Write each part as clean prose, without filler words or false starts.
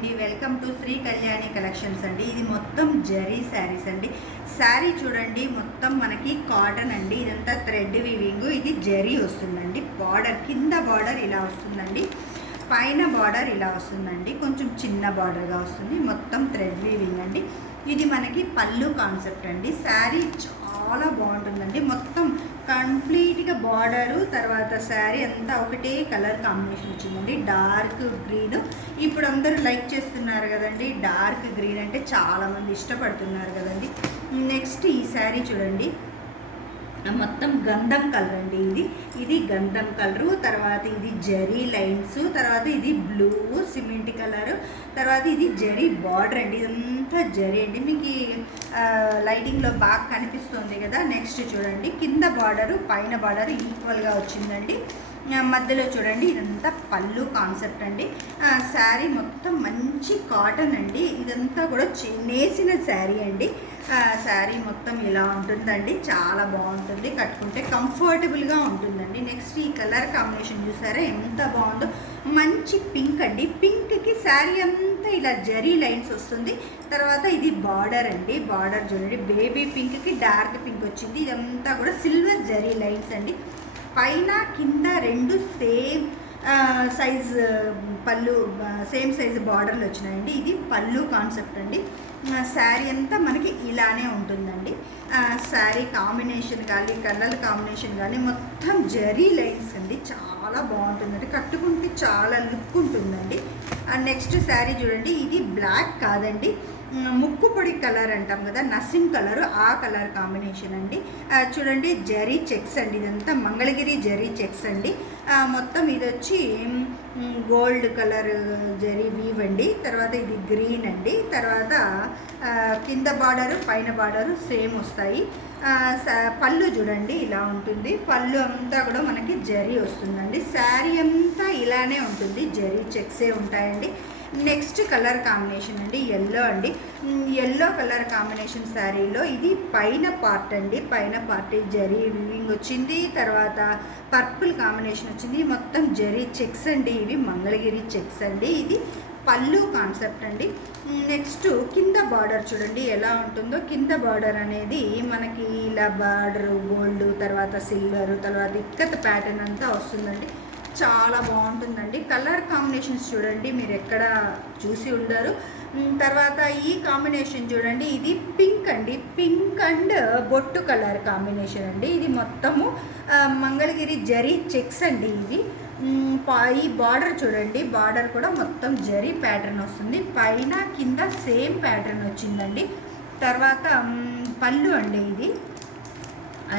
అండి, welcome to Shri Kalyani collections అండి. ఇది మొత్తం జరీ శారీస్ అండి. శారీ చూడండి, మొత్తం మనకి కాటన్ అండి. ఇదంతా థ్రెడ్ వీవింగ్. ఇది జరీ వస్తుందండి. బార్డర్ కింద బార్డర్ ఇలా వస్తుందండి, పైన బార్డర్ ఇలా వస్తుందండి. కొంచెం చిన్న బార్డర్గా వస్తుంది. మొత్తం థ్రెడ్ వీవింగ్ అండి. ఇది మనకి పళ్ళు కాన్సెప్ట్ అండి. శారీ చాలా బాగుంటుందండి. మొత్తం కంప్లీట్గా బార్డరు, తర్వాత శారీ అంతా ఒకటే కలర్ కాంబినేషన్ వచ్చిందండి. డార్క్ గ్రీన్ ఇప్పుడు అందరూ లైక్ చేస్తున్నారు కదండి. డార్క్ గ్రీన్ అంటే చాలామంది ఇష్టపడుతున్నారు కదండి. నెక్స్ట్ ఈ శారీ చూడండి, మొత్తం గంధం కలర్ అండి. ఇది గంధం కలరు, తర్వాత ఇది జరీ లైన్స్, తర్వాత ఇది బ్లూ సిమెంట్ కలరు, తర్వాత ఇది జరీ బార్డర్ అండి. ఇదంతా జరీ అండి. మీకు లైటింగ్లో బాగా కనిపిస్తుంది కదా. నెక్స్ట్ చూడండి, కింద బార్డరు పైన బార్డర్ ఈక్వల్గా వచ్చిందండి. మధ్యలో చూడండి, ఇదంతా పళ్ళు కాన్సెప్ట్ అండి. శారీ మొత్తం మంచి కాటన్ అండి. ఇదంతా కూడా నేసిన శారీ అండి. శారీ మొత్తం ఇలా ఉంటుందండి. చాలా బాగుంటుంది, కట్టుకుంటే కంఫర్టబుల్గా ఉంటుందండి. నెక్స్ట్ ఈ కలర్ కాంబినేషన్ చూసారా ఎంత బాగుందో. మంచి పింక్ అండి. పింక్కి శారీ అంతా ఇలా జరీ లైన్స్ వస్తుంది. తర్వాత ఇది బార్డర్ అండి. బార్డర్ చూడండి, బేబీ పింక్కి డార్క్ పింక్ వచ్చింది. ఇదంతా కూడా సిల్వర్ జరీ లైన్స్ అండి. పైన కింద రెండు సేమ్ సైజ్ పళ్ళు, సేమ్ సైజ్ బార్డర్లు వచ్చినాయండి. ఇది పళ్ళు కాన్సెప్ట్ అండి. శారీ అంతా మనకి ఇలానే ఉంటుందండి. శారీ కాంబినేషన్ కానీ కలర్ కాంబినేషన్ కానీ మొత్తం జరీ లైన్స్ అండి. చాలా బాగుంటుందండి, కట్టుకుంటే చాలా లుక్ ఉంటుందండి. నెక్స్ట్ శారీ చూడండి, ఇది బ్లాక్ కాదండి, ముక్కు పొడి కలర్ అంటాం కదా, నస్సింగ్ కలరు, ఆ కలర్ కాంబినేషన్ అండి. చూడండి జరీ చెక్స్ అండి. ఇదంతా మంగళగిరి జరీ చెక్స్ అండి. మొత్తం ఇది వచ్చి గోల్డ్ కలర్ జరీ వీవ్ అండి. తర్వాత ఇది గ్రీన్ అండి. తర్వాత కింద బార్డరు పైన బార్డరు సేమ్ వస్తాయి. పళ్ళు చూడండి ఇలా ఉంటుంది. పళ్ళు అంతా కూడా మనకి జరీ వస్తుందండి. శారీ అంతా ఇలానే ఉంటుంది, జరీ చెక్సే ఉంటాయండి. నెక్స్ట్ కలర్ కాంబినేషన్ అండి, ఎల్లో అండి. ఎల్లో కలర్ కాంబినేషన్ శారీలో ఇది పైన పార్ట్ అండి. పైన పార్ట్ జరీ వీవింగ్ వచ్చింది. తర్వాత పర్పుల్ కాంబినేషన్ వచ్చింది. మొత్తం జరీ చెక్స్ అండి. ఇవి మంగళగిరి చెక్స్ అండి. ఇది పళ్ళు కాన్సెప్ట్ అండి. నెక్స్ట్ కింద బార్డర్ చూడండి ఎలా ఉంటుందో. కింద బార్డర్ అనేది మనకి ఇలా బార్డర్ గోల్డ్, తర్వాత సిల్వర్, తర్వాత ఇక్కత ప్యాటర్న్ అంతా వస్తుందండి. చాలా బాగుంటుందండి. కలర్ కాంబినేషన్స్ చూడండి, మీరు ఎక్కడ చూసి ఉండరు. తర్వాత ఈ కాంబినేషన్ చూడండి, ఇది పింక్ అండి. పింక్ అండ్ బొట్టు కలర్ కాంబినేషన్ అండి. ఇది మొత్తము మంగళగిరి జరీ చెక్స్ అండి. ఇవి ఈ బార్డర్ చూడండి, బార్డర్ కూడా మొత్తం జరీ ప్యాటర్న్ వస్తుంది. పైన కింద సేమ్ ప్యాటర్న్ వచ్చిందండి. తర్వాత పళ్ళు అండి ఇది.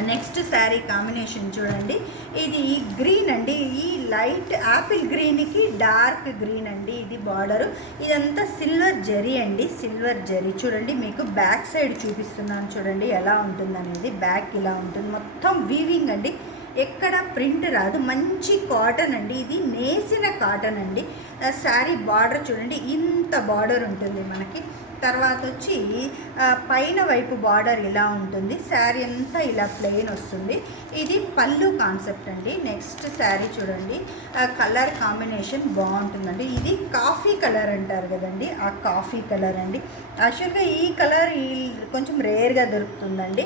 నెక్స్ట్ శారీ కాంబినేషన్ చూడండి, ఇది గ్రీన్ అండి. ఈ లైట్ యాపిల్ గ్రీన్కి డార్క్ గ్రీన్ అండి. ఇది బార్డరు. ఇదంతా సిల్వర్ జరీ అండి. సిల్వర్ జరీ చూడండి, మీకు బ్యాక్ సైడ్ చూపిస్తున్నాను చూడండి ఎలా ఉంటుందనేది. బ్యాక్ ఇలా ఉంటుంది, మొత్తం వీవింగ్ అండి. ఎక్కడ ప్రింట్ రాదు, మంచి కాటన్ అండి. ఇది నేసిన కాటన్ అండి. శారీ బార్డర్ చూడండి, ఇంత బార్డర్ ఉంటుంది మనకి. తర్వాత వచ్చి పైన వైపు బార్డర్ ఇలా ఉంటుంది. శారీ అంతా ఇలా ప్లెయిన్ వస్తుంది. ఇది పళ్ళు కాన్సెప్ట్ అండి. నెక్స్ట్ శారీ చూడండి, కలర్ కాంబినేషన్ బాగుంటుందండి. ఇది కాఫీ కలర్ అంటారు కదండి, ఆ కాఫీ కలర్ అండి. యాక్చువల్గా ఈ కలర్ కొంచెం రేర్గా దొరుకుతుందండి.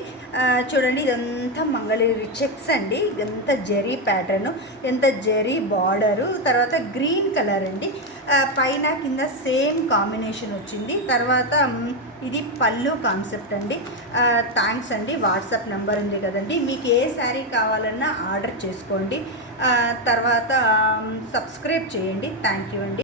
చూడండి, ఇదంతా మంగళగిరి చెక్స్ అండి. ఇదంతా జరీ ప్యాటర్ను, ఎంత జరీ బార్డరు, తర్వాత గ్రీన్ కలర్ అండి. పైన కింద సేమ్ కాంబినేషన్ వచ్చింది. తర్వాత ఇది పళ్ళు కాన్సెప్ట్ అండి. థ్యాంక్స్ అండి. వాట్సాప్ నెంబర్ ఉంది కదండి, మీకు ఏ శారీ కావాలన్నా ఆర్డర్ చేసుకోండి. తర్వాత సబ్స్క్రైబ్ చేయండి. థ్యాంక్ యూ అండి.